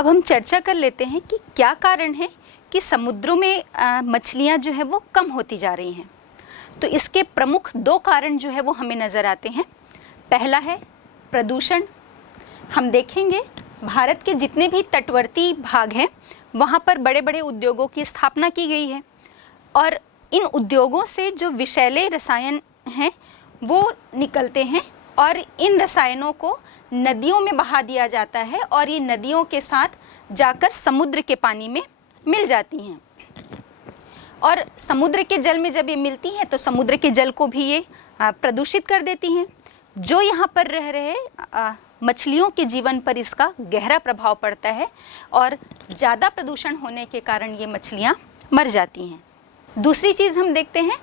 अब हम चर्चा कर लेते हैं कि क्या कारण है कि समुद्रों में मछलियाँ जो है वो कम होती जा रही हैं। तो इसके प्रमुख दो कारण जो है वो हमें नज़र आते हैं। पहला है प्रदूषण। हम देखेंगे भारत के जितने भी तटवर्ती भाग हैं वहाँ पर बड़े बड़े उद्योगों की स्थापना की गई है और इन उद्योगों से जो विषैले रसायन हैं वो निकलते हैं और इन रसायनों को नदियों में बहा दिया जाता है और ये नदियों के साथ जाकर समुद्र के पानी में मिल जाती हैं। और समुद्र के जल में जब ये मिलती हैं तो समुद्र के जल को भी ये प्रदूषित कर देती हैं। जो यहाँ पर रह रहे मछलियों के जीवन पर इसका गहरा प्रभाव पड़ता है और ज़्यादा प्रदूषण होने के कारण ये मछलियाँ मर जाती हैं। दूसरी चीज़ हम देखते हैं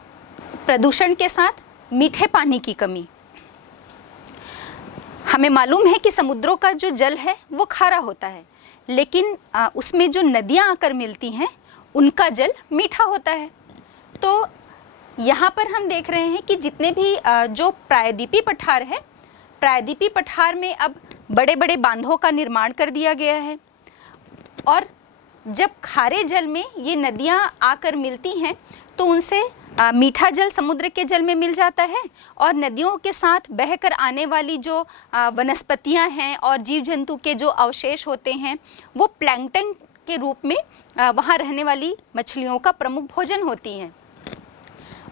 प्रदूषण के साथ मीठे पानी की कमी। हमें मालूम है कि समुद्रों का जो जल है वो खारा होता है, लेकिन उसमें जो नदियाँ आकर मिलती हैं उनका जल मीठा होता है। तो यहाँ पर हम देख रहे हैं कि जितने भी जो प्रायद्वीपीय पठार है, प्रायद्वीपीय पठार में अब बड़े बड़े बांधों का निर्माण कर दिया गया है और जब खारे जल में ये नदियाँ आकर मिलती हैं तो उनसे मीठा जल समुद्र के जल में मिल जाता है और नदियों के साथ बहकर आने वाली जो वनस्पतियां हैं और जीव जंतु के जो अवशेष होते हैं वो प्लैंकटन के रूप में वहाँ रहने वाली मछलियों का प्रमुख भोजन होती हैं।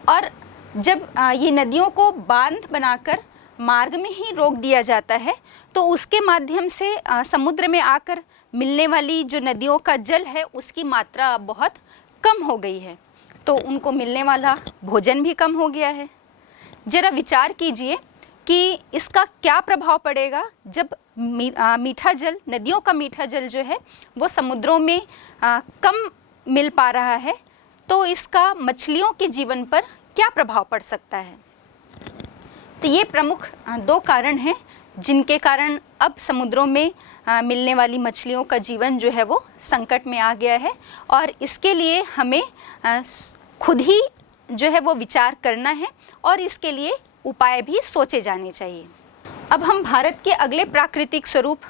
और जब ये नदियों को बांध बनाकर मार्ग में ही रोक दिया जाता है तो उसके माध्यम से समुद्र में आकर मिलने वाली जो नदियों का जल है उसकी मात्रा बहुत कम हो गई है, तो उनको मिलने वाला भोजन भी कम हो गया है। ज़रा विचार कीजिए कि इसका क्या प्रभाव पड़ेगा जब मीठा जल, नदियों का मीठा जल जो है वो समुद्रों में कम मिल पा रहा है, तो इसका मछलियों के जीवन पर क्या प्रभाव पड़ सकता है। तो ये प्रमुख दो कारण हैं जिनके कारण अब समुद्रों में मिलने वाली मछलियों का जीवन जो है वो संकट में आ गया है और इसके लिए हमें खुद ही जो है वो विचार करना है और इसके लिए उपाय भी सोचे जाने चाहिए। अब हम भारत के अगले प्राकृतिक स्वरूप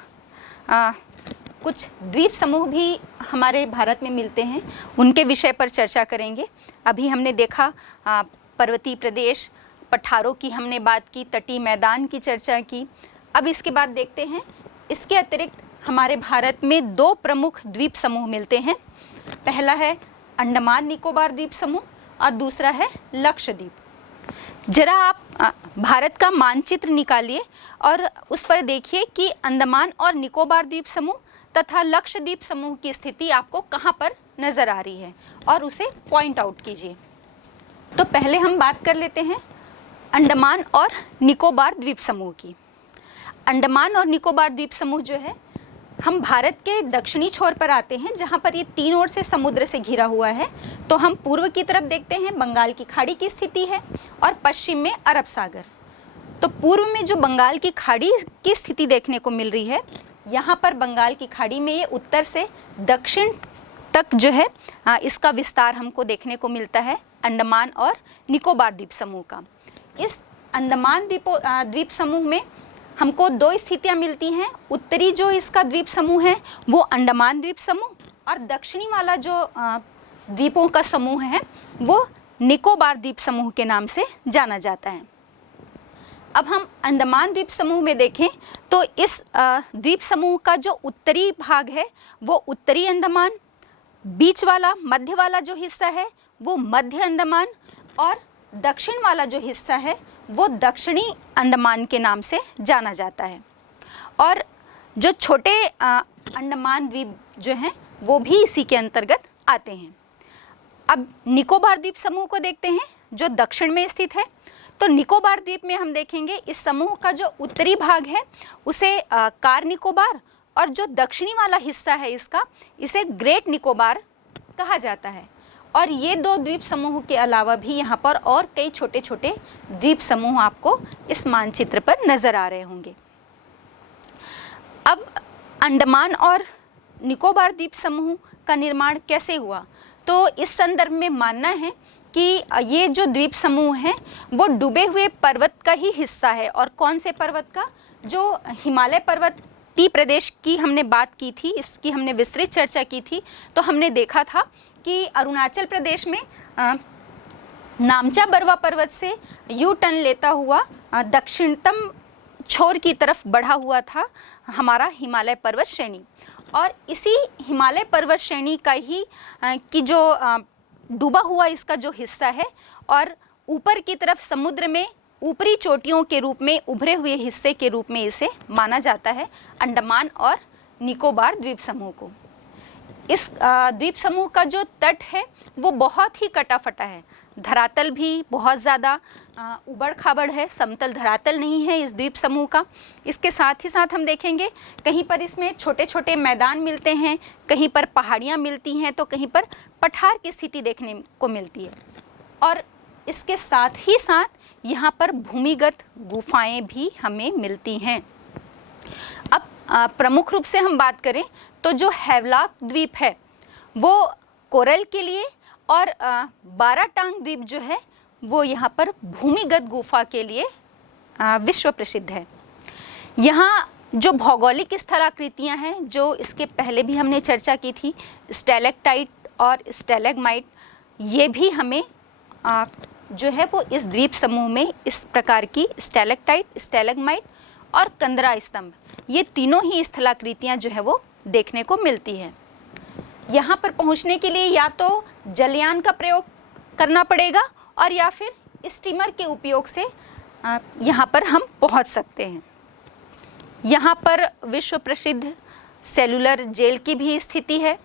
कुछ द्वीप समूह भी हमारे भारत में मिलते हैं, उनके विषय पर चर्चा करेंगे। अभी हमने देखा पर्वतीय प्रदेश, पठारों की हमने बात की, तटीय मैदान की चर्चा की। अब इसके बाद देखते हैं इसके अतिरिक्त हमारे भारत में दो प्रमुख द्वीप समूह मिलते हैं। पहला है अंडमान निकोबार द्वीप समूह और दूसरा है लक्षद्वीप। जरा आप भारत का मानचित्र निकालिए और उस पर देखिए कि अंडमान और निकोबार द्वीप समूह तथा लक्षद्वीप समूह की स्थिति आपको कहाँ पर नज़र आ रही है और उसे पॉइंट आउट कीजिए। तो पहले हम बात कर लेते हैं अंडमान और निकोबार द्वीप समूह की। अंडमान और निकोबार द्वीप समूह जो है हम भारत के दक्षिणी छोर पर आते हैं जहाँ पर ये तीन ओर से समुद्र से घिरा हुआ है। तो हम पूर्व की तरफ देखते हैं बंगाल की खाड़ी की स्थिति है और पश्चिम में अरब सागर। तो पूर्व में जो बंगाल की खाड़ी की स्थिति देखने को मिल रही है, यहाँ पर बंगाल की खाड़ी में ये उत्तर से दक्षिण तक जो है इसका विस्तार हमको देखने को मिलता है अंडमान और निकोबार द्वीप समूह का। इस अंडमान द्वीप समूह में हमको दो स्थितियाँ मिलती हैं। उत्तरी जो इसका द्वीप समूह है वो अंडमान द्वीप समूह और दक्षिणी वाला जो द्वीपों का समूह है वो निकोबार द्वीप समूह के नाम से जाना जाता है। अब हम अंडमान द्वीप समूह में देखें तो इस द्वीप समूह का जो उत्तरी भाग है वो उत्तरी अंडमान, बीच वाला मध्य वाला जो हिस्सा है वो मध्य अंडमान और दक्षिण वाला जो हिस्सा है वो दक्षिणी अंडमान के नाम से जाना जाता है। और जो छोटे अंडमान द्वीप जो हैं वो भी इसी के अंतर्गत आते हैं। अब निकोबार द्वीप समूह को देखते हैं जो दक्षिण में स्थित है। तो निकोबार द्वीप में हम देखेंगे इस समूह का जो उत्तरी भाग है उसे कार निकोबार और जो दक्षिणी वाला हिस्सा है इसका, इसे ग्रेट निकोबार कहा जाता है। और ये दो द्वीप समूह के अलावा भी यहाँ पर और कई छोटे छोटे द्वीप समूह आपको इस मानचित्र पर नज़र आ रहे होंगे। अब अंडमान और निकोबार द्वीप समूह का निर्माण कैसे हुआ, तो इस संदर्भ में मानना है कि ये जो द्वीप समूह हैं वो डूबे हुए पर्वत का ही हिस्सा है। और कौन से पर्वत का? जो हिमालय पर्वत टी प्रदेश की हमने बात की थी, इसकी हमने विस्तृत चर्चा की थी, तो हमने देखा था कि अरुणाचल प्रदेश में नामचा बरवा पर्वत से यू टर्न लेता हुआ दक्षिणतम छोर की तरफ बढ़ा हुआ था हमारा हिमालय पर्वत श्रेणी। और इसी हिमालय पर्वत श्रेणी का ही की जो डूबा हुआ इसका जो हिस्सा है और ऊपर की तरफ समुद्र में ऊपरी चोटियों के रूप में उभरे हुए हिस्से के रूप में इसे माना जाता है अंडमान और निकोबार द्वीप समूह को। इस द्वीप समूह का जो तट है वो बहुत ही कटा फटा है, धरातल भी बहुत ज़्यादा उबड़ खाबड़ है, समतल धरातल नहीं है इस द्वीप समूह का। इसके साथ ही साथ हम देखेंगे कहीं पर इसमें छोटे छोटे मैदान मिलते हैं, कहीं पर पहाड़ियाँ मिलती हैं, तो कहीं पर पठार की स्थिति देखने को मिलती है। और इसके साथ ही साथ यहाँ पर भूमिगत गुफाएं भी हमें मिलती हैं। अब प्रमुख रूप से हम बात करें तो जो हैवलॉक द्वीप है वो कोरल के लिए और बाराटांग द्वीप जो है वो यहाँ पर भूमिगत गुफा के लिए विश्व प्रसिद्ध है। यहाँ जो भौगोलिक स्थलाकृतियाँ हैं जो इसके पहले भी हमने चर्चा की थी, स्टैलेक्टाइट और स्टैलेग्माइट, ये भी हमें जो है वो इस द्वीप समूह में इस प्रकार की स्टैलेक्टाइट, स्टैलेग्माइट और कंदरा स्तंभ, ये तीनों ही स्थलाकृतियाँ जो है वो देखने को मिलती है। यहाँ पर पहुँचने के लिए या तो जलयान का प्रयोग करना पड़ेगा और या फिर स्टीमर के उपयोग से यहाँ पर हम पहुँच सकते हैं। यहाँ पर विश्व प्रसिद्ध सेलुलर जेल की भी स्थिति है।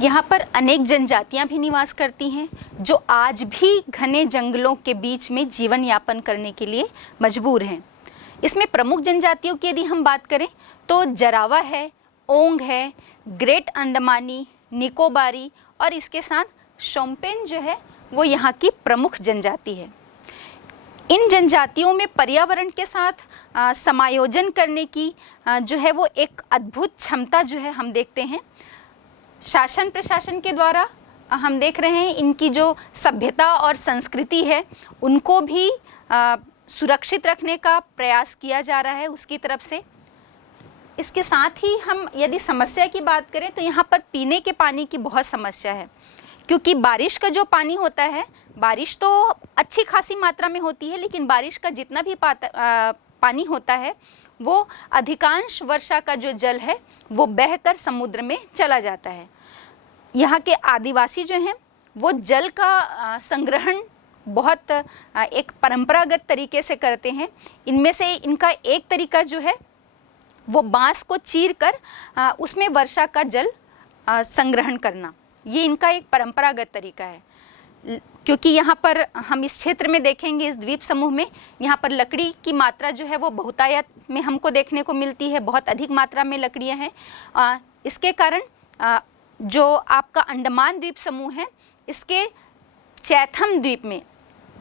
यहाँ पर अनेक जनजातियाँ भी निवास करती हैं जो आज भी घने जंगलों के बीच में जीवन यापन करने के लिए मजबूर हैं। इसमें प्रमुख जनजातियों की यदि हम बात करें तो जरावा है, ओंग है, ग्रेट अंडमानी, निकोबारी और इसके साथ शोम्पेन जो है वो यहाँ की प्रमुख जनजाति है। इन जनजातियों में पर्यावरण के साथ समायोजन करने की जो है वो एक अद्भुत क्षमता जो है हम देखते हैं। शासन प्रशासन के द्वारा हम देख रहे हैं इनकी जो सभ्यता और संस्कृति है उनको भी सुरक्षित रखने का प्रयास किया जा रहा है उसकी तरफ से। इसके साथ ही हम यदि समस्या की बात करें तो यहाँ पर पीने के पानी की बहुत समस्या है, क्योंकि बारिश का जो पानी होता है, बारिश तो अच्छी खासी मात्रा में होती है, लेकिन बारिश का जितना भी पानी होता है वो अधिकांश वर्षा का जो जल है वो बहकर समुद्र में चला जाता है। यहाँ के आदिवासी जो हैं वो जल का संग्रहण बहुत एक परंपरागत तरीके से करते हैं। इनमें से इनका एक तरीका जो है वो बांस को चीर कर उसमें वर्षा का जल संग्रहण करना, ये इनका एक परंपरागत तरीका है। क्योंकि यहाँ पर हम इस क्षेत्र में देखेंगे, इस द्वीप समूह में यहाँ पर लकड़ी की मात्रा जो है वो बहुतायत में हमको देखने को मिलती है, बहुत अधिक मात्रा में लकड़ियाँ हैं। इसके कारण जो आपका अंडमान द्वीप समूह है, इसके चैथम द्वीप में,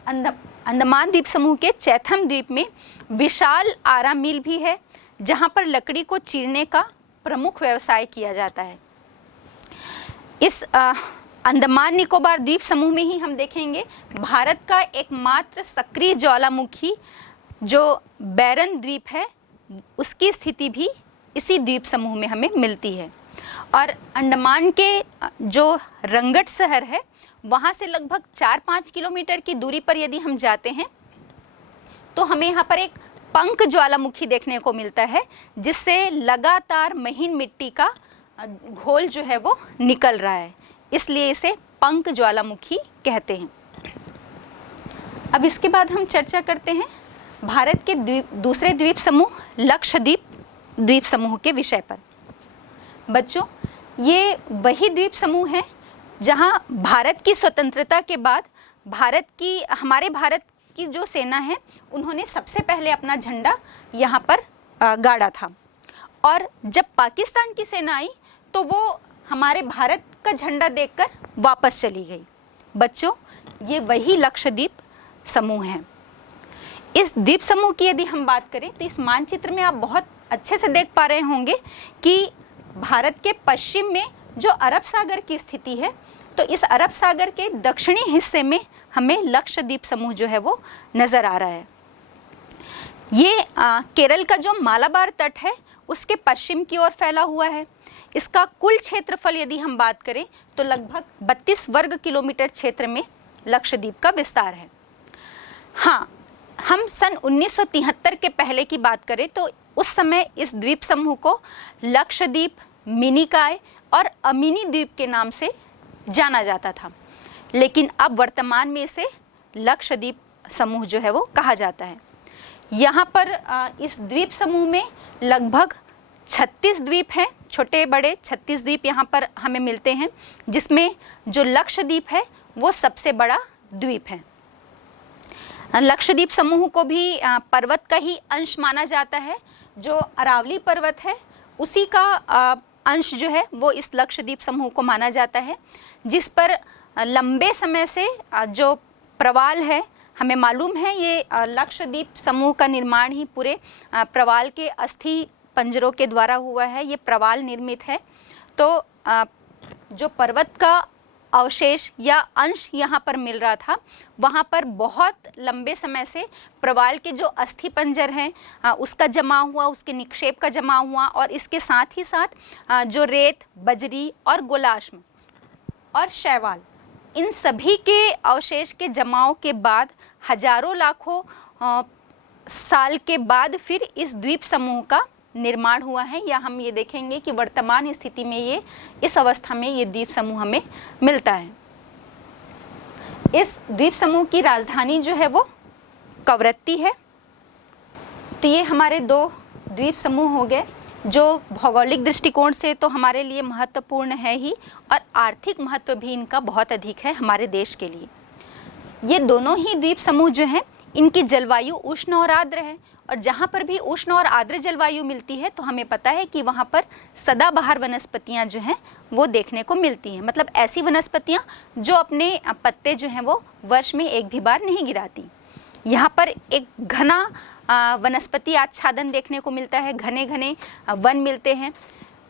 अंडमान द्वीप समूह के चैथम द्वीप में विशाल आरा मिल भी है, जहाँ पर लकड़ी को चीरने का प्रमुख व्यवसाय किया जाता है। इस अंडमान निकोबार द्वीप समूह में ही हम देखेंगे भारत का एकमात्र सक्रिय ज्वालामुखी जो बैरन द्वीप है उसकी स्थिति भी इसी द्वीप समूह में हमें मिलती है। और अंडमान के जो रंगट शहर है वहाँ से लगभग 4-5 किलोमीटर की दूरी पर यदि हम जाते हैं तो हमें यहाँ पर एक पंख ज्वालामुखी देखने को मिलता है, जिससे लगातार महीन मिट्टी का घोल जो है वो निकल रहा है, इसलिए इसे पंख ज्वालामुखी कहते हैं। अब इसके बाद हम चर्चा करते हैं भारत के दूसरे द्वीप समूह लक्षद्वीप द्वीप समूह के विषय पर। बच्चों, ये वही द्वीप समूह है जहां भारत की स्वतंत्रता के बाद हमारे भारत की जो सेना है उन्होंने सबसे पहले अपना झंडा यहाँ पर गाड़ा था, और जब पाकिस्तान की सेना आई तो वो हमारे भारत का झंडा देखकर वापस चली गई। बच्चों, ये वही लक्षद्वीप समूह है। इस द्वीप समूह की यदि हम बात करें तो इस मानचित्र में आप बहुत अच्छे से देख पा रहे होंगे कि भारत के पश्चिम में जो अरब सागर की स्थिति है, तो इस अरब सागर के दक्षिणी हिस्से में हमें लक्षद्वीप समूह जो है वो नज़र आ रहा है। ये केरल का जो मालाबार तट है उसके पश्चिम की ओर फैला हुआ है। इसका कुल क्षेत्रफल यदि हम बात करें तो लगभग 32 वर्ग किलोमीटर क्षेत्र में लक्षद्वीप का विस्तार है। हाँ, हम सन 1973 के पहले की बात करें तो उस समय इस द्वीप समूह को लक्षद्वीप, मिनिकॉय और अमिनी द्वीप के नाम से जाना जाता था, लेकिन अब वर्तमान में इसे लक्षद्वीप समूह जो है वो कहा जाता है। यहाँ पर इस द्वीप समूह में लगभग 36 द्वीप हैं, छोटे बड़े 36 द्वीप यहाँ पर हमें मिलते हैं, जिसमें जो लक्षद्वीप है वो सबसे बड़ा द्वीप है। लक्षद्वीप समूह को भी पर्वत का ही अंश माना जाता है। जो अरावली पर्वत है उसी का अंश जो है वो इस लक्षद्वीप समूह को माना जाता है, जिस पर लंबे समय से जो प्रवाल है, हमें मालूम है ये लक्षद्वीप समूह का निर्माण ही पूरे प्रवाल के अस्थि पंजरों के द्वारा हुआ है। ये प्रवाल निर्मित है। तो जो पर्वत का अवशेष या अंश यहाँ पर मिल रहा था, वहाँ पर बहुत लंबे समय से प्रवाल के जो अस्थि पंजर हैं उसका जमा हुआ, उसके निक्षेप का जमा हुआ, और इसके साथ ही साथ जो रेत, बजरी और गोलाश्म और शैवाल, इन सभी के अवशेष के जमाव के बाद हजारों लाखों साल के बाद फिर इस द्वीप समूह का निर्माण हुआ है। या हम ये देखेंगे कि वर्तमान स्थिति में ये इस अवस्था में ये द्वीप समूह हमें मिलता है। इस द्वीप समूह की राजधानी जो है वो कवरत्ती है। तो ये हमारे 2 द्वीप समूह हो गए जो भौगोलिक दृष्टिकोण से तो हमारे लिए महत्वपूर्ण है ही, और आर्थिक महत्व भी इनका बहुत अधिक है हमारे देश के लिए। ये दोनों ही द्वीप समूह जो हैं इनकी जलवायु उष्ण और आर्द्र है, और जहाँ पर भी उष्ण और आर्द्र जलवायु मिलती है तो हमें पता है कि वहाँ पर सदाबहार वनस्पतियाँ जो हैं वो देखने को मिलती हैं। मतलब ऐसी वनस्पतियाँ जो अपने पत्ते जो हैं वो वर्ष में एक भी बार नहीं गिराती। यहाँ पर एक घना वनस्पति आच्छादन देखने को मिलता है, घने घने वन मिलते हैं।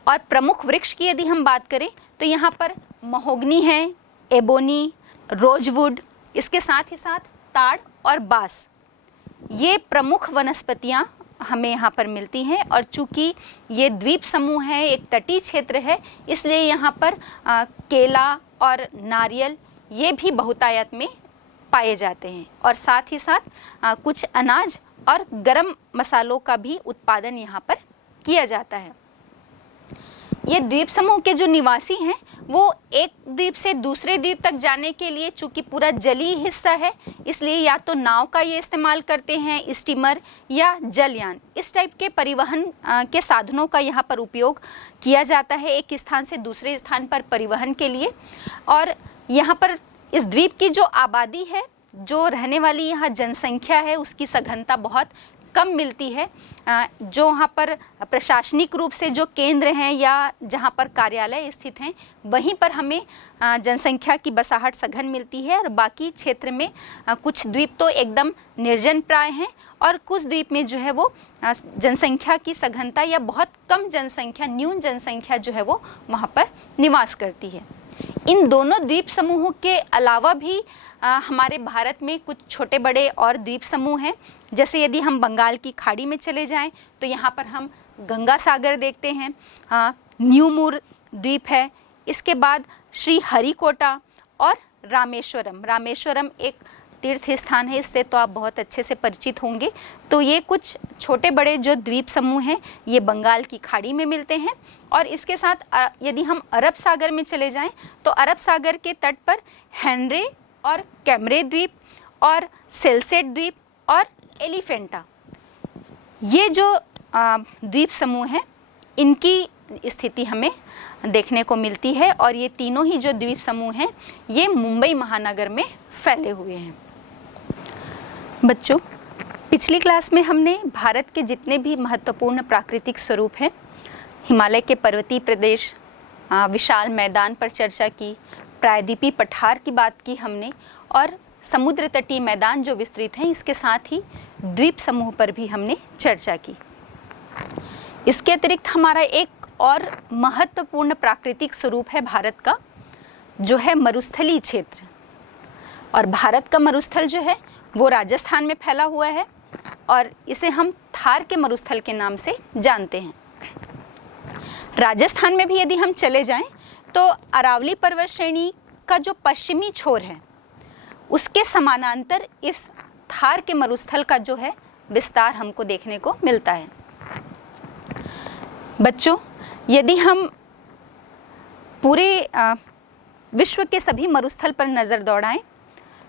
और प्रमुख वृक्ष की यदि हम बात करें तो यहाँ पर महोगनी है, एबोनी, रोजवुड, इसके साथ ही साथ ताड़ और बांस, ये प्रमुख वनस्पतियाँ हमें यहाँ पर मिलती हैं। और चूँकि ये द्वीप समूह है, एक तटीय क्षेत्र है, इसलिए यहाँ पर केला और नारियल ये भी बहुतायत में पाए जाते हैं। और साथ ही साथ कुछ अनाज और गरम मसालों का भी उत्पादन यहाँ पर किया जाता है। ये द्वीप समूह के जो निवासी हैं वो एक द्वीप से दूसरे द्वीप तक जाने के लिए, चूँकि पूरा जलीय हिस्सा है, इसलिए या तो नाव का ये इस्तेमाल करते हैं, स्टीमर या जलयान, इस टाइप के परिवहन के साधनों का यहाँ पर उपयोग किया जाता है एक स्थान से दूसरे स्थान पर परिवहन के लिए। और यहाँ पर इस द्वीप की जो आबादी है, जो रहने वाली यहाँ जनसंख्या है, उसकी सघनता बहुत कम मिलती है। जो वहाँ पर प्रशासनिक रूप से जो केंद्र हैं या जहाँ पर कार्यालय स्थित हैं, वहीं पर हमें जनसंख्या की बसाहट सघन मिलती है। और बाकी क्षेत्र में कुछ द्वीप तो एकदम निर्जन प्राय हैं, और कुछ द्वीप में जो है वो जनसंख्या की सघनता या बहुत कम जनसंख्या, न्यून जनसंख्या जो है वो वहाँ पर निवास करती है। इन दोनों द्वीप समूहों के अलावा भी हमारे भारत में कुछ छोटे बड़े और द्वीप समूह हैं। जैसे यदि हम बंगाल की खाड़ी में चले जाएं तो यहाँ पर हम गंगा सागर देखते हैं, न्यूमूर द्वीप है, इसके बाद श्री हरिकोटा और रामेश्वरम। रामेश्वरम एक तीर्थ स्थान है, इससे तो आप बहुत अच्छे से परिचित होंगे। तो ये कुछ छोटे बड़े जो द्वीप समूह हैं ये बंगाल की खाड़ी में मिलते हैं। और इसके साथ यदि हम अरब सागर में चले जाएं तो अरब सागर के तट पर हेनरे और कैमरे द्वीप और सेल्सेट द्वीप और एलिफेंटा, ये जो द्वीप समूह हैं इनकी स्थिति हमें देखने को मिलती है। और ये तीनों ही जो द्वीप समूह हैं ये मुंबई महानगर में फैले हुए हैं। बच्चों, पिछली क्लास में हमने भारत के जितने भी महत्वपूर्ण प्राकृतिक स्वरूप हैं, हिमालय के पर्वतीय प्रदेश, विशाल मैदान पर चर्चा की, प्रायद्वीपीय पठार की बात की हमने, और समुद्र तटीय मैदान जो विस्तृत हैं, इसके साथ ही द्वीप समूह पर भी हमने चर्चा की। इसके अतिरिक्त हमारा एक और महत्वपूर्ण प्राकृतिक स्वरूप है भारत का, जो है मरुस्थलीय क्षेत्र। और भारत का मरुस्थल जो है वो राजस्थान में फैला हुआ है। और इसे हम थार के मरुस्थल के नाम से जानते हैं। राजस्थान में भी यदि हम चले जाएं तो अरावली पर्वत श्रेणी का जो पश्चिमी छोर है उसके समानांतर इस थार के मरुस्थल का जो है विस्तार हमको देखने को मिलता है। बच्चों, यदि हम पूरे विश्व के सभी मरुस्थल पर नज़र दौड़ाएं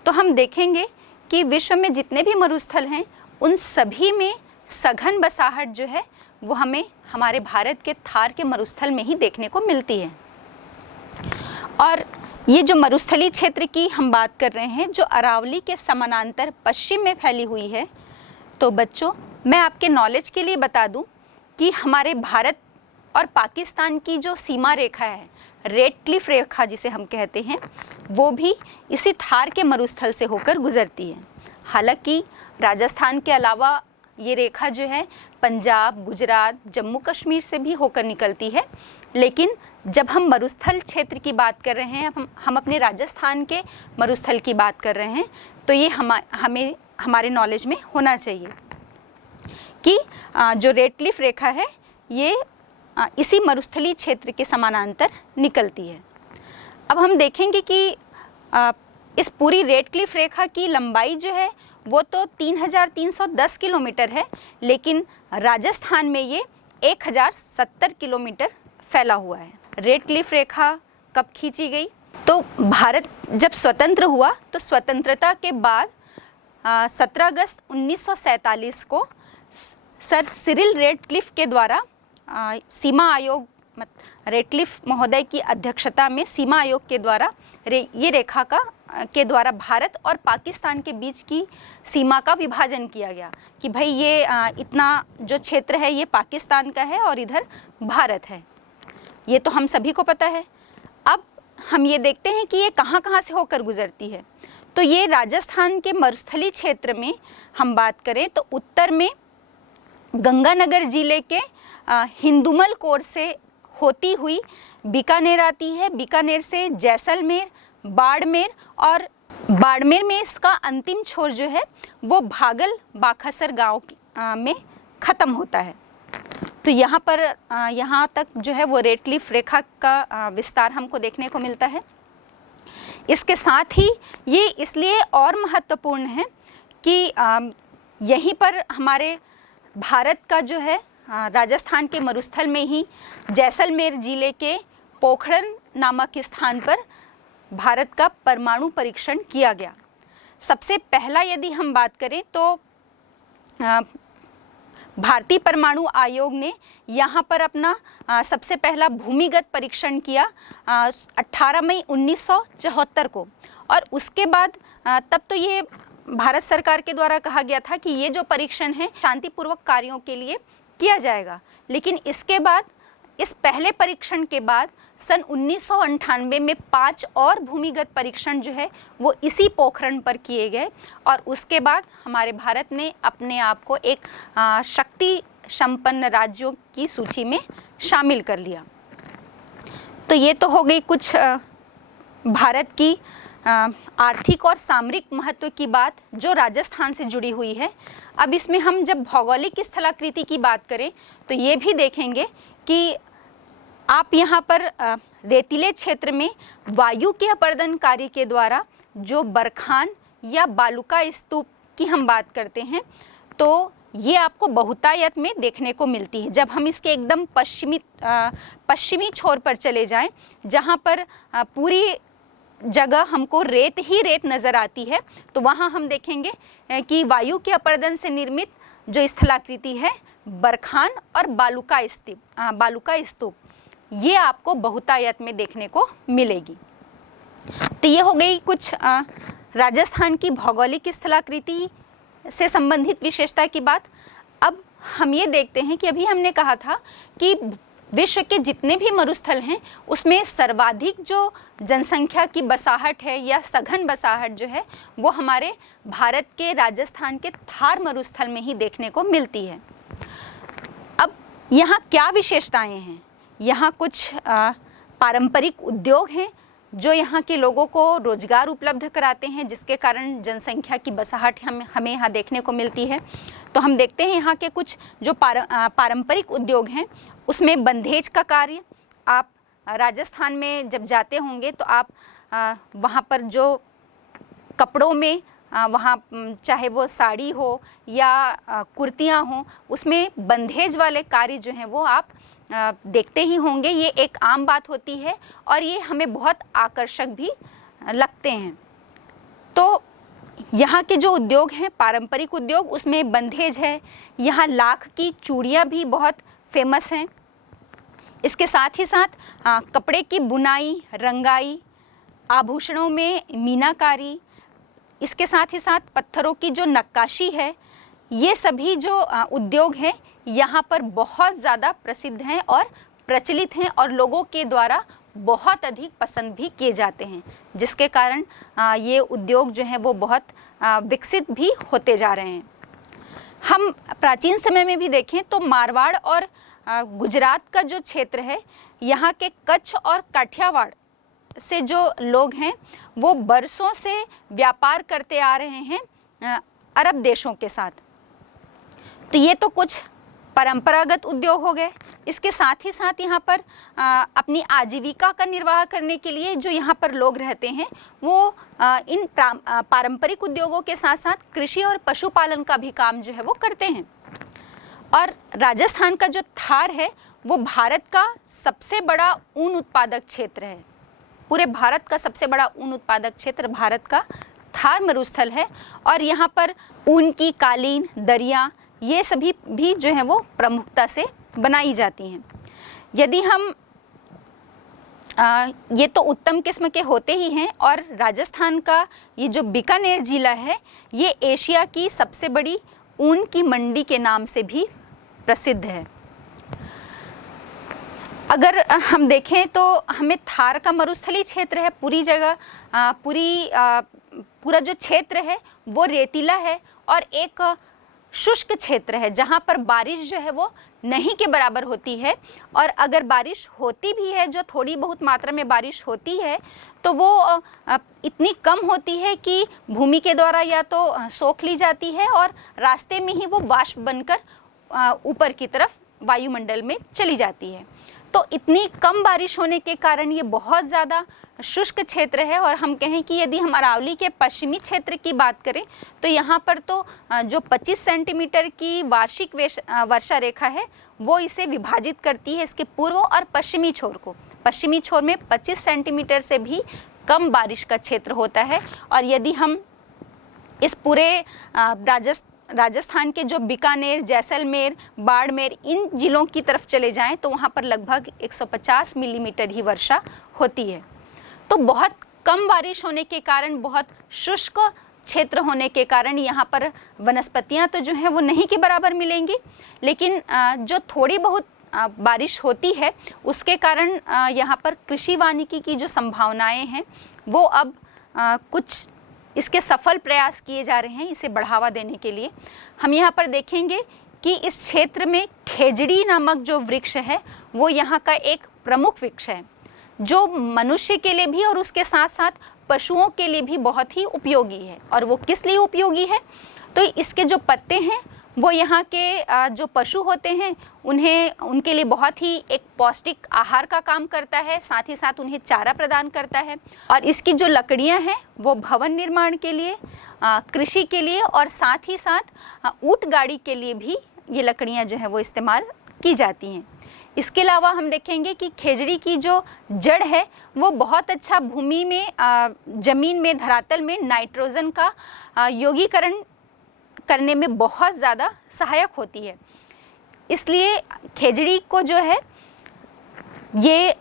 तो हम देखेंगे कि विश्व में जितने भी मरुस्थल हैं उन सभी में सघन बसाहट जो है वो हमें हमारे भारत के थार के मरुस्थल में ही देखने को मिलती है। और ये जो मरुस्थलीय क्षेत्र की हम बात कर रहे हैं जो अरावली के समानांतर पश्चिम में फैली हुई है, तो बच्चों मैं आपके नॉलेज के लिए बता दूं कि हमारे भारत और पाकिस्तान की जो सीमा रेखा है, रेड क्लिफ रेखा जिसे हम कहते हैं, वो भी इसी थार के मरुस्थल से होकर गुजरती है। हालांकि राजस्थान के अलावा ये रेखा जो है पंजाब, गुजरात, जम्मू कश्मीर से भी होकर निकलती है, लेकिन जब हम मरुस्थल क्षेत्र की बात कर रहे हैं, हम अपने राजस्थान के मरुस्थल की बात कर रहे हैं, तो ये हमें हमारे नॉलेज में होना चाहिए कि जो रेड क्लिफ रेखा है ये इसी मरुस्थलीय क्षेत्र के समानांतर निकलती है। अब हम देखेंगे कि इस पूरी रेड क्लिफ रेखा की लंबाई जो है वो तो 3310 किलोमीटर है, लेकिन राजस्थान में ये 1070 किलोमीटर फैला हुआ है। रेड क्लिफ रेखा कब खींची गई? तो भारत जब स्वतंत्र हुआ तो स्वतंत्रता के बाद 17 अगस्त 1947 को सर सिरिल रेडक्लिफ के द्वारा सीमा आयोग रेडक्लिफ महोदय की अध्यक्षता में सीमा आयोग के द्वारा ये रेखा के द्वारा भारत और पाकिस्तान के बीच की सीमा का विभाजन किया गया कि भाई ये इतना जो क्षेत्र है ये पाकिस्तान का है और इधर भारत है। ये तो हम सभी को पता है। अब हम ये देखते हैं कि ये कहाँ कहाँ से होकर गुजरती है। तो ये राजस्थान के मरुस्थलीय क्षेत्र में हम बात करें तो उत्तर में गंगानगर जिले के हिंदुमल कोर से होती हुई बीकानेर आती है। बीकानेर से जैसलमेर, बाड़मेर, और बाड़मेर में इसका अंतिम छोर जो है वो भागल बाखासर गांव में ख़त्म होता है। तो यहाँ तक जो है वो रेड क्लिफ रेखा का विस्तार हमको देखने को मिलता है। इसके साथ ही ये इसलिए और महत्वपूर्ण है कि यहीं पर हमारे भारत का जो है राजस्थान के मरुस्थल में ही जैसलमेर जिले के पोखरण नामक स्थान पर भारत का परमाणु परीक्षण किया गया। सबसे पहला यदि हम बात करें तो भारतीय परमाणु आयोग ने यहाँ पर अपना सबसे पहला भूमिगत परीक्षण किया 18 मई 1974 को। और उसके बाद तब तो ये भारत सरकार के द्वारा कहा गया था कि ये जो परीक्षण है शांतिपूर्वक कार्यों के लिए किया जाएगा, लेकिन इसके बाद इस पहले परीक्षण के बाद सन 1998 में 5 और भूमिगत परीक्षण जो है वो इसी पोखरण पर किए गए और उसके बाद हमारे भारत ने अपने आप को एक शक्ति संपन्न राज्यों की सूची में शामिल कर लिया। तो ये तो हो गई कुछ भारत की आर्थिक और सामरिक महत्व की बात जो राजस्थान से जुड़ी हुई है। अब इसमें हम जब भौगोलिक स्थलाकृति की बात करें तो ये भी देखेंगे कि आप यहाँ पर रेतीले क्षेत्र में वायु के अपर्दन कार्य के द्वारा जो बरखान या बालुका स्तूप की हम बात करते हैं तो ये आपको बहुतायत में देखने को मिलती है। जब हम इसके एकदम पश्चिमी छोर पर चले जाएं जहाँ पर पूरी जगह हमको रेत ही रेत नज़र आती है तो वहाँ हम देखेंगे कि वायु के अपर्दन से निर्मित जो स्थलाकृति है बरखान और बालुका स्तूप ये आपको बहुतायत में देखने को मिलेगी। तो ये हो गई कुछ राजस्थान की भौगोलिक स्थलाकृति से संबंधित विशेषता की बात। अब हम ये देखते हैं कि अभी हमने कहा था कि विश्व के जितने भी मरुस्थल हैं उसमें सर्वाधिक जो जनसंख्या की बसाहट है या सघन बसाहट जो है वो हमारे भारत के राजस्थान के थार मरुस्थल में ही देखने को मिलती है। अब यहाँ क्या विशेषताएं हैं? यहाँ कुछ पारंपरिक उद्योग हैं जो यहाँ के लोगों को रोजगार उपलब्ध कराते हैं, जिसके कारण जनसंख्या की बसाहट हमें यहाँ देखने को मिलती है। तो हम देखते हैं यहाँ के कुछ जो पारंपरिक उद्योग हैं, उसमें बंधेज का कार्य। आप राजस्थान में जब जाते होंगे तो आप वहाँ पर जो कपड़ों में वहाँ चाहे वो साड़ी हो या कुर्तियाँ हों, उसमें बंधेज वाले कार्य जो हैं वो आप देखते ही होंगे। ये एक आम बात होती है और ये हमें बहुत आकर्षक भी लगते हैं। तो यहाँ के जो उद्योग हैं, पारंपरिक उद्योग, उसमें बंधेज है। यहाँ लाख की चूड़ियाँ भी बहुत फेमस हैं। इसके साथ ही साथ कपड़े की बुनाई, रंगाई, आभूषणों में मीनाकारी, इसके साथ ही साथ पत्थरों की जो नक्काशी है, ये सभी जो उद्योग हैं यहाँ पर बहुत ज़्यादा प्रसिद्ध हैं और प्रचलित हैं और लोगों के द्वारा बहुत अधिक पसंद भी किए जाते हैं, जिसके कारण ये उद्योग जो हैं वो बहुत विकसित भी होते जा रहे हैं। हम प्राचीन समय में भी देखें तो मारवाड़ और गुजरात का जो क्षेत्र है, यहाँ के कच्छ और काठियावाड़ से जो लोग हैं वो बरसों से व्यापार करते आ रहे हैं अरब देशों के साथ। तो ये तो कुछ परंपरागत उद्योग हो गए। इसके साथ ही साथ यहाँ पर अपनी आजीविका का निर्वाह करने के लिए जो यहाँ पर लोग रहते हैं वो इन पारंपरिक उद्योगों के साथ साथ कृषि और पशुपालन का भी काम जो है वो करते हैं। और राजस्थान का जो थार है वो भारत का सबसे बड़ा ऊन उत्पादक क्षेत्र है। पूरे भारत का सबसे बड़ा ऊन उत्पादक क्षेत्र भारत का थार मरुस्थल है और यहाँ पर ऊन की कालीन, दरिया, ये सभी भी जो है वो प्रमुखता से बनाई जाती हैं। यदि हम ये तो उत्तम किस्म के होते ही हैं और राजस्थान का ये जो बीकानेर जिला है ये एशिया की सबसे बड़ी ऊन की मंडी के नाम से भी प्रसिद्ध है। अगर हम देखें तो हमें थार का मरुस्थलीय क्षेत्र है, पूरी जगह पूरा जो क्षेत्र है वो रेतीला है और एक शुष्क क्षेत्र है जहाँ पर बारिश जो है वो नहीं के बराबर होती है। और अगर बारिश होती भी है, जो थोड़ी बहुत मात्रा में बारिश होती है, तो वो इतनी कम होती है कि भूमि के द्वारा या तो सोख ली जाती है और रास्ते में ही वो वाष्प बनकर ऊपर की तरफ वायुमंडल में चली जाती है। तो इतनी कम बारिश होने के कारण ये बहुत ज़्यादा शुष्क क्षेत्र है। और हम कहें कि यदि हम अरावली के पश्चिमी क्षेत्र की बात करें तो यहाँ पर तो जो 25 सेंटीमीटर की वार्षिक वर्षा रेखा है वो इसे विभाजित करती है, इसके पूर्व और पश्चिमी छोर को। पश्चिमी छोर में 25 सेंटीमीटर से भी कम बारिश का क्षेत्र होता है। और यदि हम इस पूरे राजस्थान के जो बीकानेर, जैसलमेर, बाड़मेर, इन जिलों की तरफ चले जाएं तो वहाँ पर लगभग 150 मिलीमीटर ही वर्षा होती है। तो बहुत कम बारिश होने के कारण, बहुत शुष्क क्षेत्र होने के कारण यहाँ पर वनस्पतियाँ तो जो हैं वो नहीं के बराबर मिलेंगी, लेकिन जो थोड़ी बहुत बारिश होती है उसके कारण यहाँ पर कृषि वानिकी की जो संभावनाएं हैं वो अब कुछ इसके सफल प्रयास किए जा रहे हैं इसे बढ़ावा देने के लिए। हम यहाँ पर देखेंगे कि इस क्षेत्र में खेजड़ी नामक जो वृक्ष है वो यहाँ का एक प्रमुख वृक्ष है, जो मनुष्य के लिए भी और उसके साथ साथ पशुओं के लिए भी बहुत ही उपयोगी है। और वो किस लिए उपयोगी है? तो इसके जो पत्ते हैं वो यहाँ के जो पशु होते हैं उनके लिए बहुत ही एक पौष्टिक आहार का काम करता है, साथ ही साथ उन्हें चारा प्रदान करता है। और इसकी जो लकड़ियाँ हैं वो भवन निर्माण के लिए, कृषि के लिए और साथ ही साथ ऊँट गाड़ी के लिए भी ये लकड़ियाँ जो हैं वो इस्तेमाल की जाती हैं। इसके अलावा हम देखेंगे कि खेजड़ी की जो जड़ है वो बहुत अच्छा भूमि में, ज़मीन में, धरातल में नाइट्रोजन का योगीकरण करने में बहुत ज़्यादा सहायक होती है। इसलिए खेजड़ी को जो है ये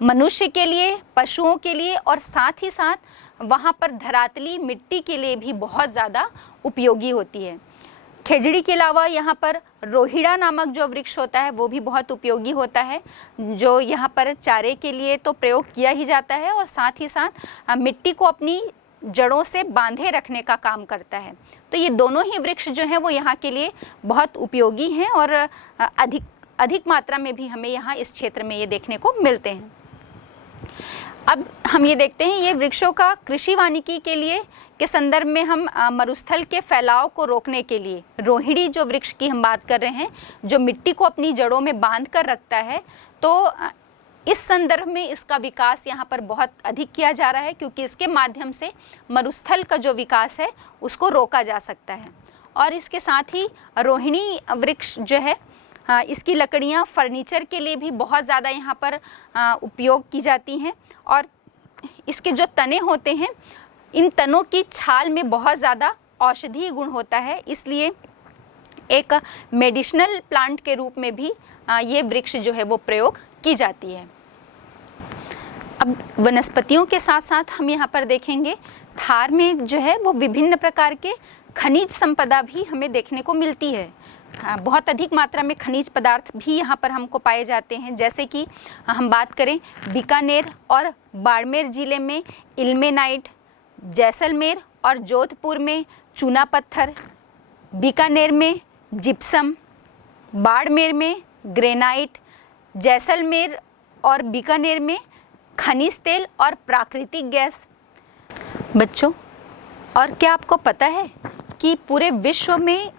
मनुष्य के लिए, पशुओं के लिए और साथ ही साथ वहाँ पर धरातली मिट्टी के लिए भी बहुत ज़्यादा उपयोगी होती है। खेजड़ी के अलावा यहाँ पर रोहिड़ा नामक जो वृक्ष होता है वो भी बहुत उपयोगी होता है, जो यहाँ पर चारे के लिए तो प्रयोग किया ही जाता है और साथ ही साथ मिट्टी को अपनी जड़ों से बांधे रखने का काम करता है। तो ये दोनों ही वृक्ष जो हैं वो यहाँ के लिए बहुत उपयोगी हैं और अधिक मात्रा में भी हमें यहाँ इस क्षेत्र में ये देखने को मिलते हैं। अब हम ये देखते हैं, ये वृक्षों का कृषि वानिकी के लिए के संदर्भ में हम मरुस्थल के फैलाव को रोकने के लिए रोहिणी जो वृक्ष की हम बात कर रहे हैं, जो मिट्टी को अपनी जड़ों में बांध कर रखता है, तो इस संदर्भ में इसका विकास यहाँ पर बहुत अधिक किया जा रहा है, क्योंकि इसके माध्यम से मरुस्थल का जो विकास है उसको रोका जा सकता है। और इसके साथ ही रोहिणी वृक्ष जो है, इसकी लकड़ियाँ फर्नीचर के लिए भी बहुत ज़्यादा यहाँ पर उपयोग की जाती हैं, और इसके जो तने होते हैं, इन तनों की छाल में बहुत ज़्यादा औषधीय गुण होता है, इसलिए एक मेडिसिनल प्लांट के रूप में भी ये वृक्ष जो है वो प्रयोग की जाती है। अब वनस्पतियों के साथ साथ हम यहाँ पर देखेंगे, थार में जो है वो विभिन्न प्रकार के खनिज संपदा भी हमें देखने को मिलती है। बहुत अधिक मात्रा में खनिज पदार्थ भी यहाँ पर हमको पाए जाते हैं, जैसे कि हम बात करें बीकानेर और बाड़मेर ज़िले में इल्मेनाइट, जैसलमेर और जोधपुर में चूना पत्थर, बीकानेर में जिप्सम, बाड़मेर में ग्रेनाइट, जैसलमेर और बीकानेर में खनिज तेल और प्राकृतिक गैस। बच्चों, और क्या आपको पता है कि पूरे विश्व में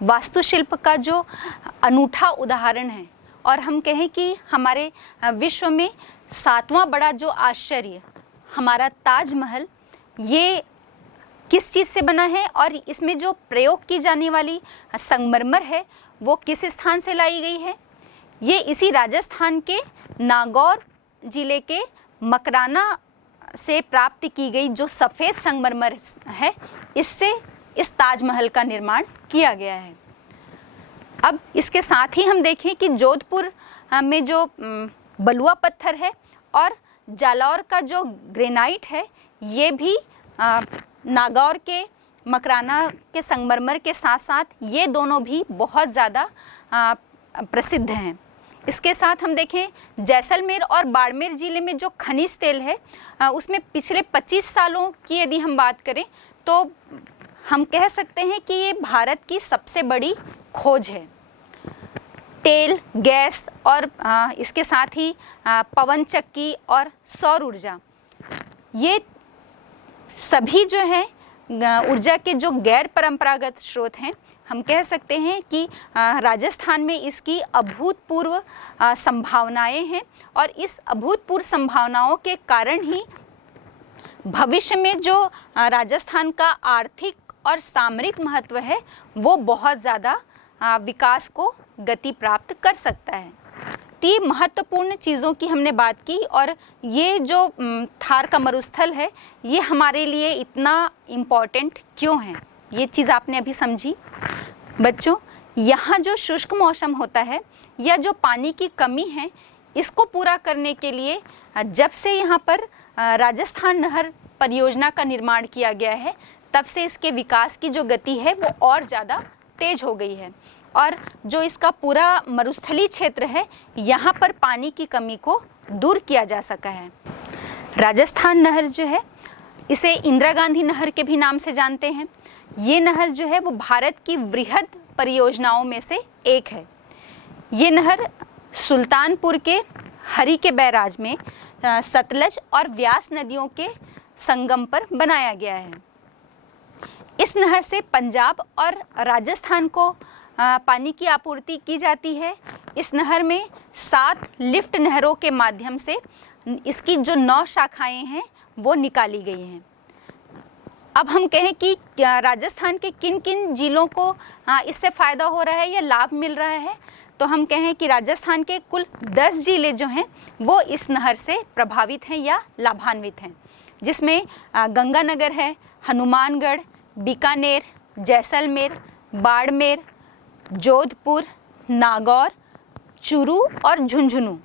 वास्तुशिल्प का जो अनूठा उदाहरण है, और हम कहें कि हमारे विश्व में 7वां बड़ा जो आश्चर्य हमारा ताजमहल, ये किस चीज़ से बना है और इसमें जो प्रयोग की जाने वाली संगमरमर है वो किस स्थान से लाई गई है? ये इसी राजस्थान के नागौर जिले के मकराना से प्राप्त की गई जो सफ़ेद संगमरमर है, इससे इस ताजमहल का निर्माण किया गया है। अब इसके साथ ही हम देखें कि जोधपुर में जो बलुआ पत्थर है और जालौर का जो ग्रेनाइट है, ये भी नागौर के मकराना के संगमरमर के साथ साथ ये दोनों भी बहुत ज़्यादा प्रसिद्ध हैं। इसके साथ हम देखें, जैसलमेर और बाड़मेर ज़िले में जो खनिज तेल है, उसमें पिछले 25 सालों की यदि हम बात करें तो हम कह सकते हैं कि ये भारत की सबसे बड़ी खोज है। तेल, गैस और इसके साथ ही पवन चक्की और सौर ऊर्जा, ये सभी जो है ऊर्जा के जो गैर परंपरागत स्रोत हैं, हम कह सकते हैं कि राजस्थान में इसकी अभूतपूर्व संभावनाएं हैं, और इस अभूतपूर्व संभावनाओं के कारण ही भविष्य में जो राजस्थान का आर्थिक और सामरिक महत्व है वो बहुत ज़्यादा विकास को गति प्राप्त कर सकता है। तो ये महत्वपूर्ण चीज़ों की हमने बात की, और ये जो थार का मरुस्थल है ये हमारे लिए इतना इम्पॉर्टेंट क्यों है, ये चीज़ आपने अभी समझी। बच्चों, यहाँ जो शुष्क मौसम होता है या जो पानी की कमी है, इसको पूरा करने के लिए जब से यहाँ पर राजस्थान नहर परियोजना का निर्माण किया गया है, तब से इसके विकास की जो गति है वो और ज़्यादा तेज हो गई है, और जो इसका पूरा मरुस्थलीय क्षेत्र है, यहाँ पर पानी की कमी को दूर किया जा सका है। राजस्थान नहर जो है, इसे इंदिरा गांधी नहर के भी नाम से जानते हैं। ये नहर जो है वो भारत की वृहद परियोजनाओं में से एक है। ये नहर सुल्तानपुर के हरी के बैराज में सतलज और व्यास नदियों के संगम पर बनाया गया है। इस नहर से पंजाब और राजस्थान को पानी की आपूर्ति की जाती है। इस नहर में 7 लिफ्ट नहरों के माध्यम से इसकी जो 9 शाखाएं हैं वो निकाली गई हैं। अब हम कहें कि राजस्थान के किन किन जिलों को इससे फ़ायदा हो रहा है या लाभ मिल रहा है, तो हम कहें कि राजस्थान के कुल 10 जिले जो हैं वो इस नहर से प्रभावित हैं या लाभान्वित हैं, जिसमें गंगानगर है, हनुमानगढ़, बीकानेर, जैसलमेर, बाड़मेर, जोधपुर, नागौर, चूरू और झुंझुनू,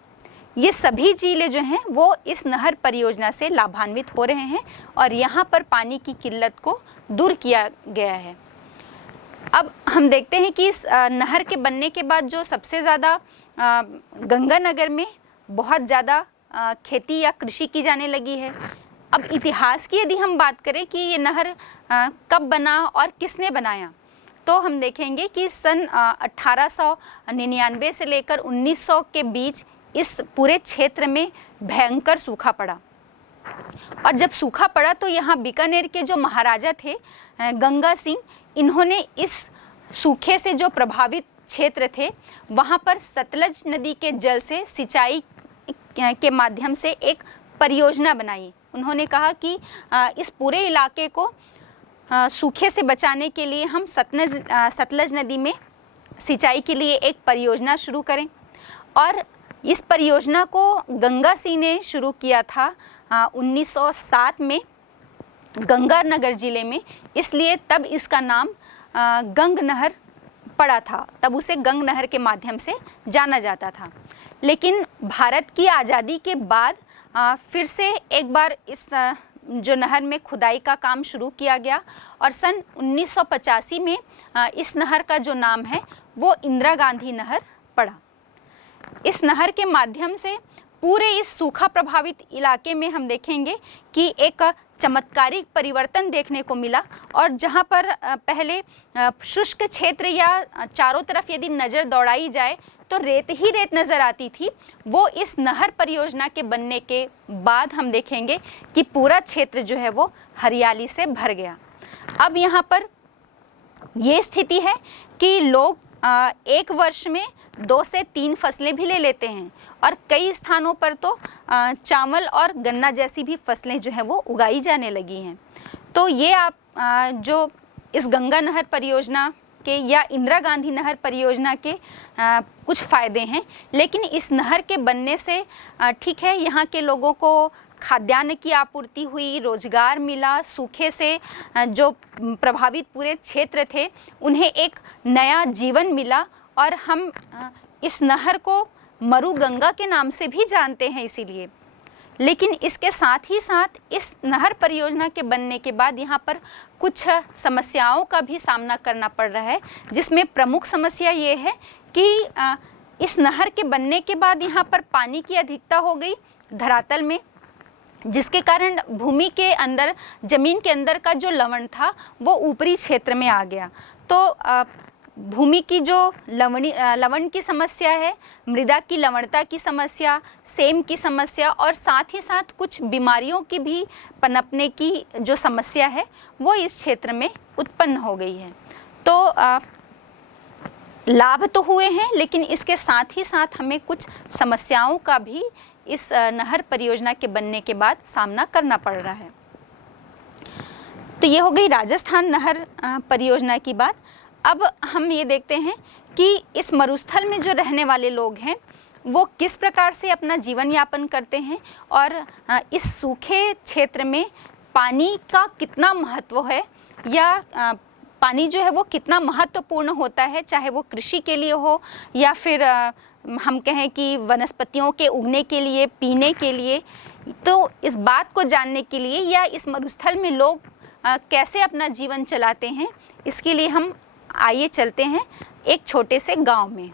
ये सभी जिले जो हैं वो इस नहर परियोजना से लाभान्वित हो रहे हैं, और यहाँ पर पानी की किल्लत को दूर किया गया है। अब हम देखते हैं कि इस नहर के बनने के बाद जो सबसे ज़्यादा गंगानगर में बहुत ज़्यादा खेती या कृषि की जाने लगी है। अब इतिहास की यदि हम बात करें कि ये नहर कब बना और किसने बनाया, तो हम देखेंगे कि सन 1899 से लेकर 1900 के बीच इस पूरे क्षेत्र में भयंकर सूखा पड़ा। और जब सूखा पड़ा तो यहाँ बीकानेर के जो महाराजा थे गंगा सिंह, इन्होंने इस सूखे से जो प्रभावित क्षेत्र थे वहाँ पर सतलज नदी के जल से सिंचाई के माध्यम से एक परियोजना बनाई। उन्होंने कहा कि इस पूरे इलाके को सूखे से बचाने के लिए हम सतलज नदी में सिंचाई के लिए एक परियोजना शुरू करें। और इस परियोजना को गंगा सिंह ने शुरू किया था 1907 में गंगानगर जिले में, इसलिए तब इसका नाम गंग नहर पड़ा था, तब उसे गंग नहर के माध्यम से जाना जाता था। लेकिन भारत की आज़ादी के बाद फिर से एक बार इस जो नहर में खुदाई का काम शुरू किया गया और सन 1985 में इस नहर का जो नाम है वो इंदिरा गांधी नहर पड़ा। इस नहर के माध्यम से पूरे इस सूखा प्रभावित इलाके में हम देखेंगे कि एक चमत्कारिक परिवर्तन देखने को मिला। और जहाँ पर पहले शुष्क क्षेत्र या चारों तरफ यदि नज़र दौड़ाई जाए तो रेत ही रेत नज़र आती थी, वो इस नहर परियोजना के बनने के बाद हम देखेंगे कि पूरा क्षेत्र जो है वो हरियाली से भर गया। अब यहाँ पर ये स्थिति है कि लोग एक वर्ष में 2 से 3 फसलें भी ले लेते हैं और कई स्थानों पर तो चावल और गन्ना जैसी भी फसलें जो है वो उगाई जाने लगी हैं। तो ये आप जो इस गंगा नहर परियोजना के या इंदिरा गांधी नहर परियोजना के कुछ फ़ायदे हैं। लेकिन इस नहर के बनने से ठीक है, यहाँ के लोगों को खाद्यान्न की आपूर्ति हुई, रोजगार मिला, सूखे से जो प्रभावित पूरे क्षेत्र थे उन्हें एक नया जीवन मिला। और हम इस नहर को मरु गंगा के नाम से भी जानते हैं इसीलिए। लेकिन इसके साथ ही साथ इस नहर परियोजना के बनने के बाद यहाँ पर कुछ समस्याओं का भी सामना करना पड़ रहा है, जिसमें प्रमुख समस्या ये है कि इस नहर के बनने के बाद यहाँ पर पानी की अधिकता हो गई धरातल में, जिसके कारण भूमि के अंदर, ज़मीन के अंदर का जो लवण था वो ऊपरी क्षेत्र में आ गया। तो भूमि की जो लवण की समस्या है, मृदा की लवणता की समस्या, सेम की समस्या और साथ ही साथ कुछ बीमारियों की भी पनपने की जो समस्या है वो इस क्षेत्र में उत्पन्न हो गई है। तो लाभ तो हुए हैं, लेकिन इसके साथ ही साथ हमें कुछ समस्याओं का भी इस नहर परियोजना के बनने के बाद सामना करना पड़ रहा है। तो ये हो गई राजस्थान नहर परियोजना की बात। अब हम ये देखते हैं कि इस मरुस्थल में जो रहने वाले लोग हैं वो किस प्रकार से अपना जीवन यापन करते हैं और इस सूखे क्षेत्र में पानी का कितना महत्व है, या पानी जो है वो कितना महत्वपूर्ण होता है, चाहे वो कृषि के लिए हो या फिर हम कहें कि वनस्पतियों के उगने के लिए, पीने के लिए। तो इस बात को जानने के लिए या इस मरुस्थल में लोग कैसे अपना जीवन चलाते हैं, इसके लिए हम आइए चलते हैं एक छोटे से गांव में।